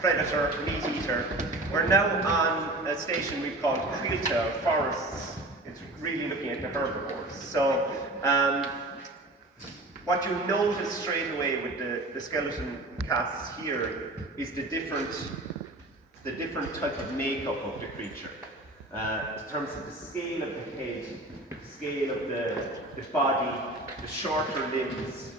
predator, meat eater. We're now on a station we've called Creelta, forests. It's really looking at the herbivores. So what you notice straight away with the skeleton casts here is the different type of makeup of the creature. In terms of the scale of the head, the scale of the body, the shorter limbs.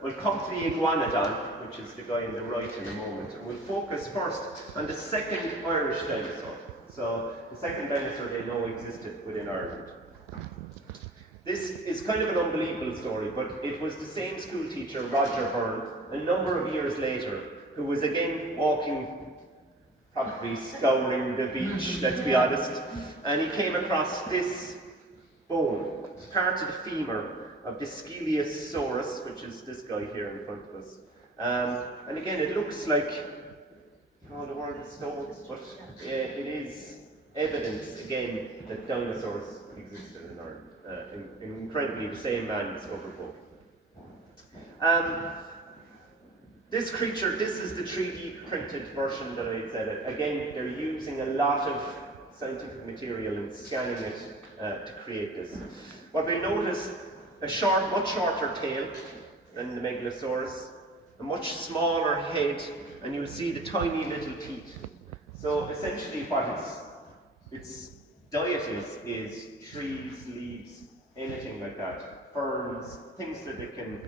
We'll come to the iguanodon, which is the guy on the right in a moment. We'll focus first on the second Irish dinosaur. So the second dinosaur they know existed within Ireland. This is kind of an unbelievable story, but it was the same school teacher, Roger Byrne, a number of years later, who was again walking, probably scouring the beach, let's be honest, and he came across this bone. It's part of the femur of the Sceliosaurus, which is this guy here in front of us. And again, it looks like, the word is stones, but it is evidence, again, that dinosaurs existed in Ireland. Incredibly, the same man discovered both. This creature, this is the 3D printed version that I said. Again, they're using a lot of scientific material and scanning it to create this. What we notice, much shorter tail than the Megalosaurus, a much smaller head, and you'll see the tiny little teeth. So essentially what its diet is trees, leaves, anything like that, ferns, things that it can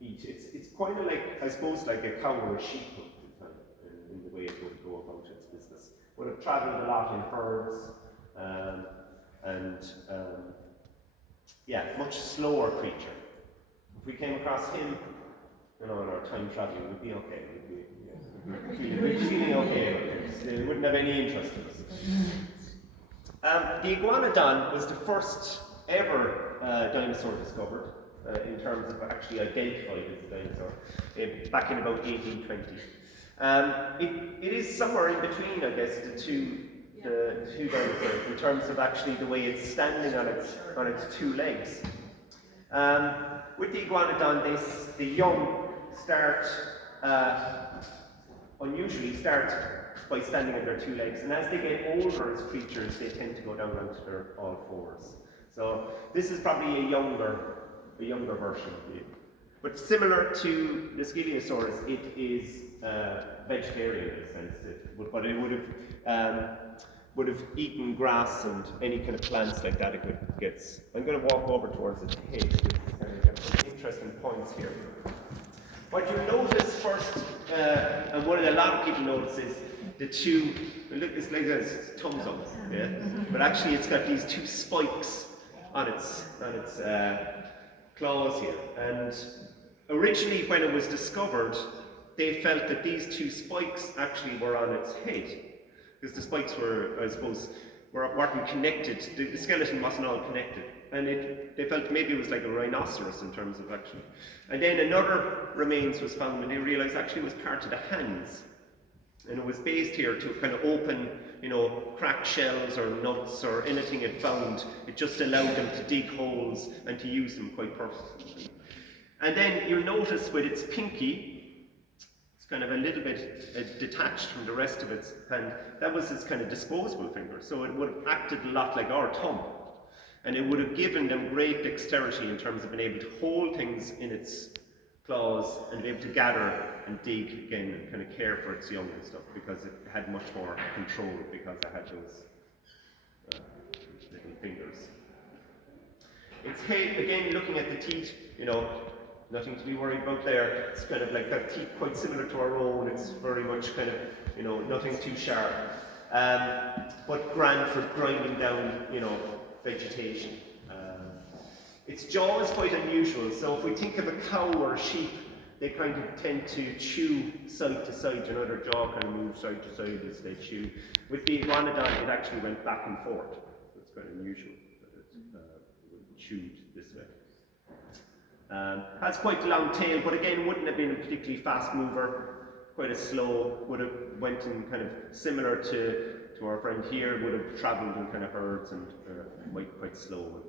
eat. It's kind of like, I suppose, like a cow or a sheep in the way it would go about its business. Would have travelled a lot in herds, much slower creature. If we came across him, in our time travelling, we'd be okay. We'd be feeling okay. It wouldn't have any interest in us. The iguanodon was the first ever dinosaur discovered in terms of actually identified as a dinosaur back in about 1820. It is somewhere in between, I guess, the two dinosaurs in terms of actually the way it's standing on its two legs. With the iguanodon, the young unusually start by standing on their two legs, and as they get older as creatures, they tend to go down onto their all fours. So this is probably a younger version of it. But similar to the Sceliosaurus, it is vegetarian in a sense, but it would have eaten grass and any kind of plants like that it gets. I'm going to walk over towards its head. There's some interesting points here. What you notice first, and what a lot of people notice, is the two, look, it's like its thumbs up, yeah? But actually it's got these two spikes on its claws here. And originally when it was discovered, they felt that these two spikes actually were on its head. Because the spikes were, I suppose, weren't connected, the skeleton wasn't all connected. And they felt maybe it was like a rhinoceros in terms of actually. And then another remains was found, and they realized actually it was part of the hands. And it was based here to kind of open, cracked shells or nuts or anything it found. It just allowed them to dig holes and to use them quite purposefully. And then you'll notice with its pinky, it's kind of a little bit detached from the rest of its hand. That was its kind of disposable finger. So it would have acted a lot like our thumb. And it would have given them great dexterity in terms of being able to hold things in its claws and be able to gather and dig again and kind of care for its young and stuff, because it had much more control because it had those little fingers. Its head, again, looking at the teeth, nothing to be worried about there. It's kind of like that teeth quite similar to our own. It's very much kind of, nothing too sharp. But grand for grinding down, vegetation. Its jaw is quite unusual, so if we think of a cow or a sheep, they kind of tend to chew side to side, their jaw kind of moves side to side as they chew. With the iguanodon, it actually went back and forth, so it's quite unusual that it chewed this way. Has quite a long tail, but again, wouldn't have been a particularly fast mover, quite a slow, would have went in kind of similar to our friend here, would have travelled in kind of herds and quite slow.